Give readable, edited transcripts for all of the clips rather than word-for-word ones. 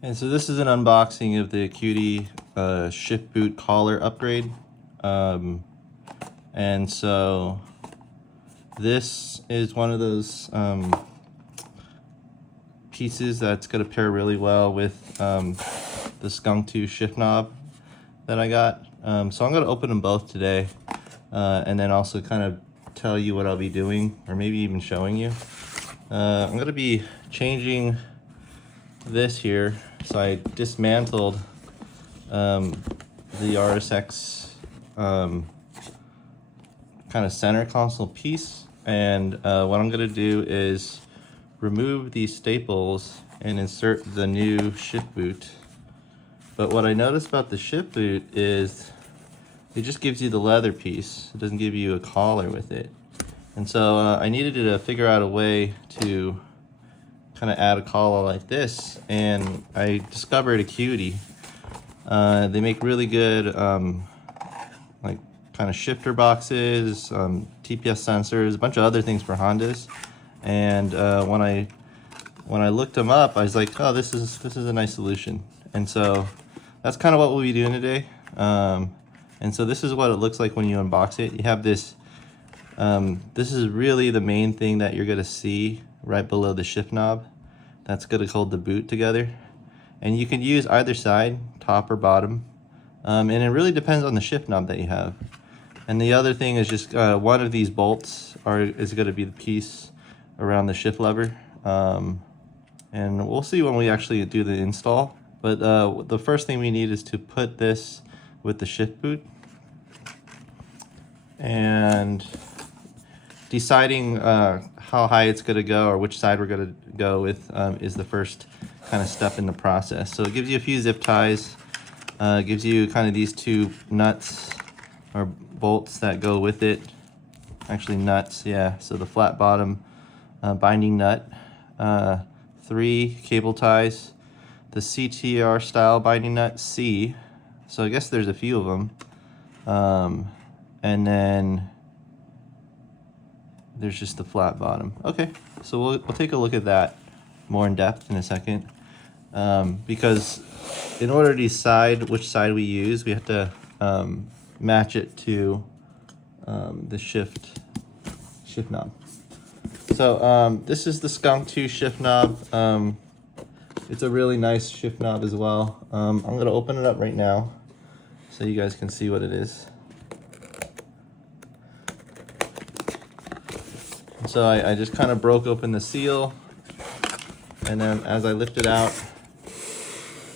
And so this is an unboxing of the ACUITY Shift Boot Collar upgrade. And so this is one of those pieces that's going to pair really well with the Skunk 2 shift knob that I got. So I'm going to open them both today and then also kind of tell you what I'll be doing, or maybe even showing you. I'm going to be changing this here. So I dismantled the RSX kind of center console piece, and what I'm going to do is remove these staples and insert the new shift boot. But what I noticed about the shift boot is it just gives you the leather piece. It doesn't give you a collar with it. And so I needed to figure out a way to kind of add a collar like this, and I discovered ACUITY. They make really good like kind of shifter boxes, TPS sensors, a bunch of other things for Hondas. And when I looked them up, I was like, oh, this is a nice solution. And so that's kind of what we'll be doing today. And so this is what it looks like when you unbox it. You have this. This is really the main thing that you're gonna see right below the shift knob. That's gonna hold the boot together. And you can use either side, top or bottom. And it really depends on the shift knob that you have. And the other thing is just one of these bolts is gonna be the piece around the shift lever. And we'll see when we actually do the install. But the first thing we need is to put this with the shift boot. And deciding how high it's going to go, or which side we're going to go with, is the first kind of step in the process. So it gives you a few zip ties, gives you kind of these two nuts or bolts that go with it. Actually nuts, yeah. So the flat bottom binding nut, 3 cable ties, the CTR style binding nut C. So I guess there's a few of them. And then there's just the flat bottom. Okay, so we'll take a look at that more in depth in a second. Because in order to decide which side we use, we have to match it to the shift knob. So this is the Skunk 2 shift knob. It's a really nice shift knob as well. I'm gonna open it up right now so you guys can see what it is. So I just kind of broke open the seal, and then as I lift it out,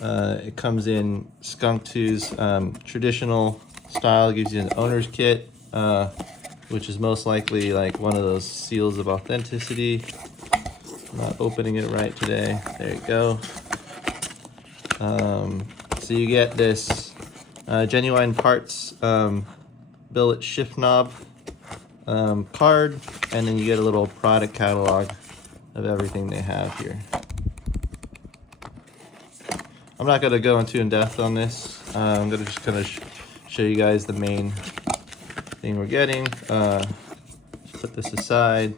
it comes in Skunk 2's traditional style. It gives you an owner's kit, which is most likely like one of those seals of authenticity. I'm not opening it right today. There you go. So you get this genuine parts billet shift knob card, and then you get a little product catalog of everything they have here. I'm not going to go into in depth on this. I'm going to just kind of show you guys the main thing we're getting. Just put this aside.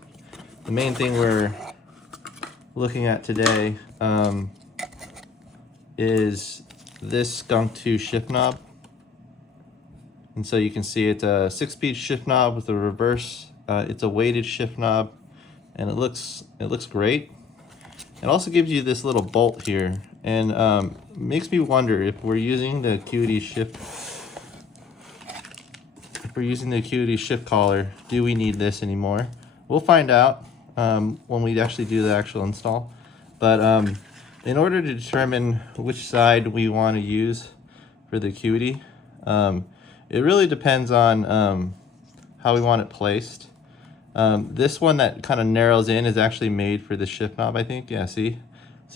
The main thing we're looking at today is this Skunk 2 shift knob. And so you can see it's a 6-speed shift knob with a reverse. It's a weighted shift knob, and it looks great. It also gives you this little bolt here, and makes me wonder if we're using the ACUITY shift collar, do we need this anymore? We'll find out when we actually do the actual install. But in order to determine which side we want to use for the ACUITY, it really depends on how we want it placed. This one that kind of narrows in is actually made for the shift knob, I think. Yeah, see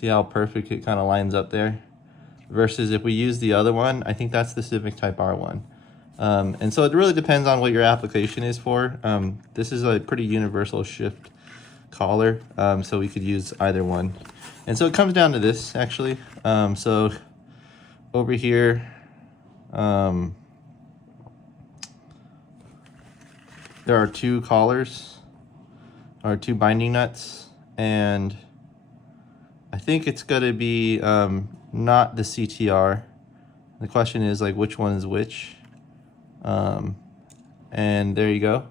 how perfect it kind of lines up there? Versus if we use the other one, I think that's the Civic Type R one. And so it really depends on what your application is for. This is a pretty universal shift collar, so we could use either one. And so it comes down to this, actually. So over here, there are 2 collars, or 2 binding nuts, and I think it's going to be not the CTR. The question is like which one is which. And there you go.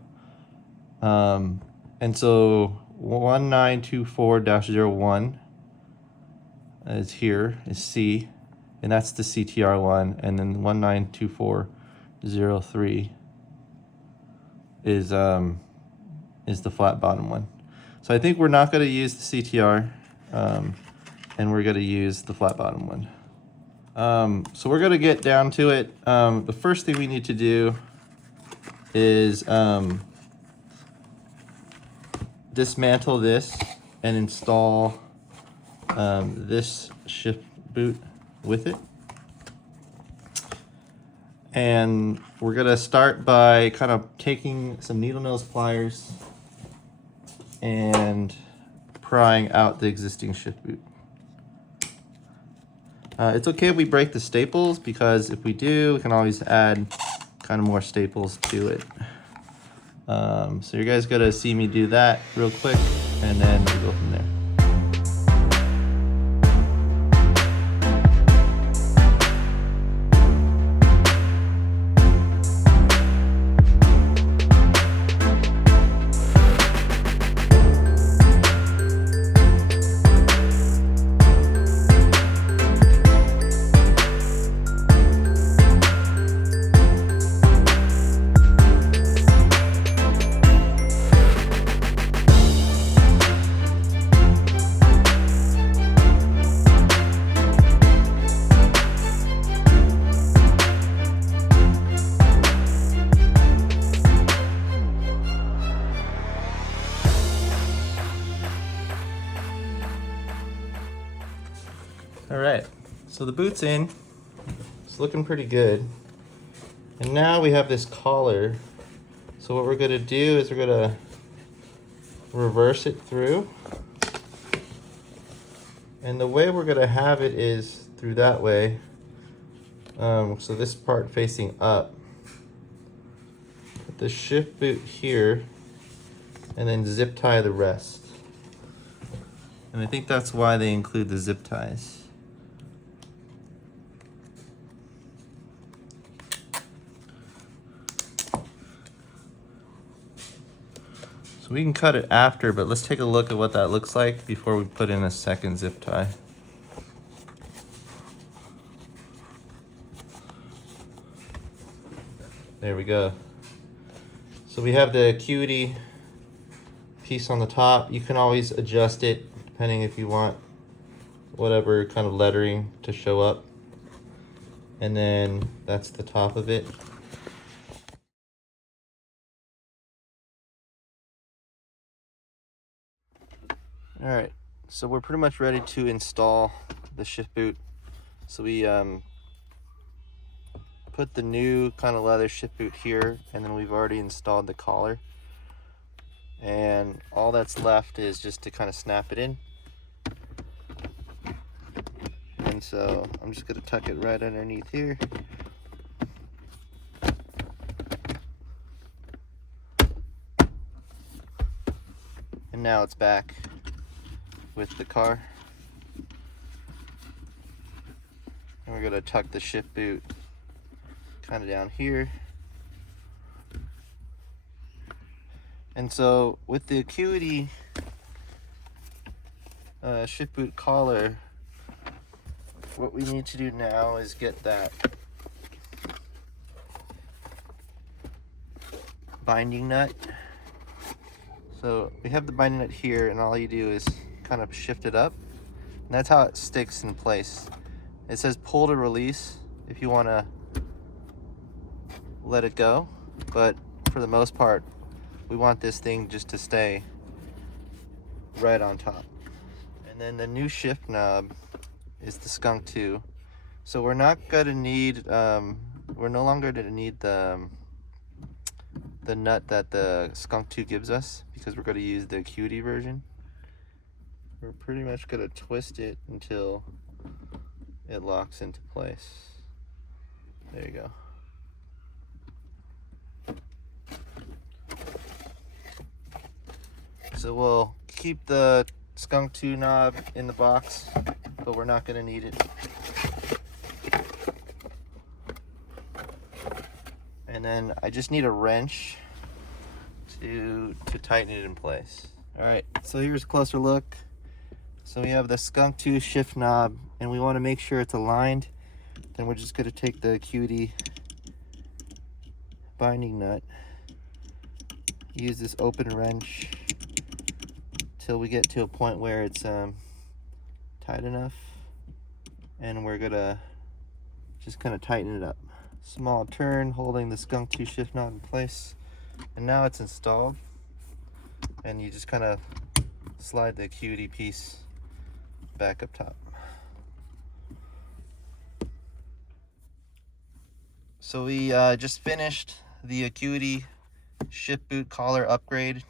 And so 1924-01 is here, is C, and that's the CTR one, and then 1924-03 is the flat bottom one. So I think we're not going to use the CTR, and we're going to use the flat bottom one. So we're going to get down to it. The first thing we need to do is dismantle this and install this shift boot with it. And we're gonna start by kind of taking some needle nose pliers and prying out the existing shift boot. It's okay if we break the staples, because if we do, we can always add kind of more staples to it. So you guys gotta see me do that real quick, and then we'll go from there. All right, so the boot's in. It's looking pretty good. And now we have this collar. So what we're gonna do is we're gonna reverse it through. And the way we're gonna have it is through that way. So this part facing up. Put the shift boot here, and then zip tie the rest. And I think that's why they include the zip ties. So we can cut it after, but let's take a look at what that looks like before we put in a second zip tie. There we go. So we have the ACUITY piece on the top. You can always adjust it depending if you want whatever kind of lettering to show up. And then that's the top of it. All right, so we're pretty much ready to install the shift boot. So we put the new kind of leather shift boot here, and then we've already installed the collar. And all that's left is just to kind of snap it in. And so I'm just gonna tuck it right underneath here. And now it's back with the car. And we're gonna tuck the shift boot kind of down here. And so with the ACUITY shift boot collar, what we need to do now is get that binding nut. So we have the binding nut here, and all you do is kind of shift it up, and that's how it sticks in place. It says pull to release if you want to let it go, but for the most part we want this thing just to stay right on top. And then the new shift knob is the Skunk 2. So we're not gonna need we're no longer gonna need the nut that the Skunk 2 gives us, because we're gonna use the ACUITY version. We're pretty much gonna twist it until it locks into place. There you go. So we'll keep the skunk 2 knob in the box, but we're not going to need it. And then I just need a wrench to tighten it in place. All right, so here's a closer look. So we have the skunk 2 shift knob, and we want to make sure it's aligned. Then we're just going to take the ACUITY binding nut, use this open wrench till we get to a point where it's tight enough, and we're gonna just kind of tighten it up. Small turn holding the skunk 2 shift knob in place, and now it's installed. And you just kind of slide the ACUITY piece back up top. So we just finished the ACUITY Shift Boot Collar upgrade,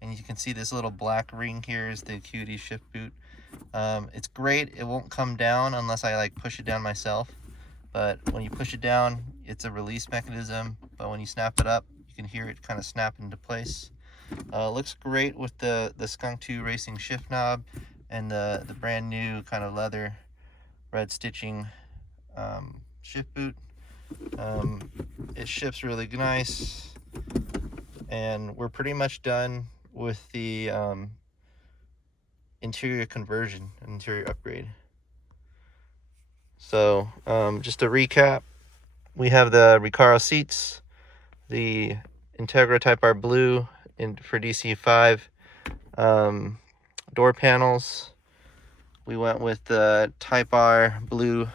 and you can see this little black ring here is the ACUITY Shift Boot. It's great. It won't come down unless I like push it down myself, but when you push it down, it's a release mechanism, but when you snap it up, you can hear it kind of snap into place. Looks great with the skunk 2 racing shift knob and the brand new kind of leather red stitching shift boot. It ships really nice, and we're pretty much done with the interior conversion, interior upgrade. So just to recap, we have the Recaro seats, the Integra Type R Blue for DC5 door panels. We went with the Type R Blue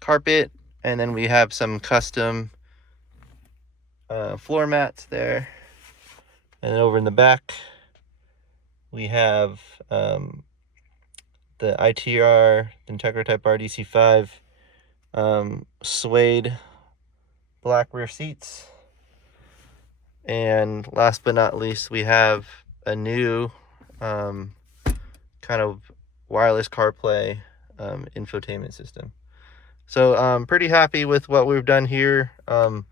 carpet, and then we have some custom floor mats there. And then over in the back, we have the ITR, Integra Type R DC5 suede black rear seats. And last but not least, we have a new kind of wireless CarPlay infotainment system. So I'm pretty happy with what we've done here. I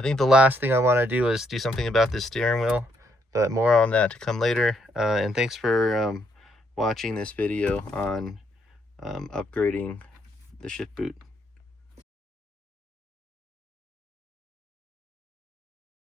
think the last thing I want to do is do something about this steering wheel, but more on that to come later. And thanks for watching this video on upgrading the shift boot.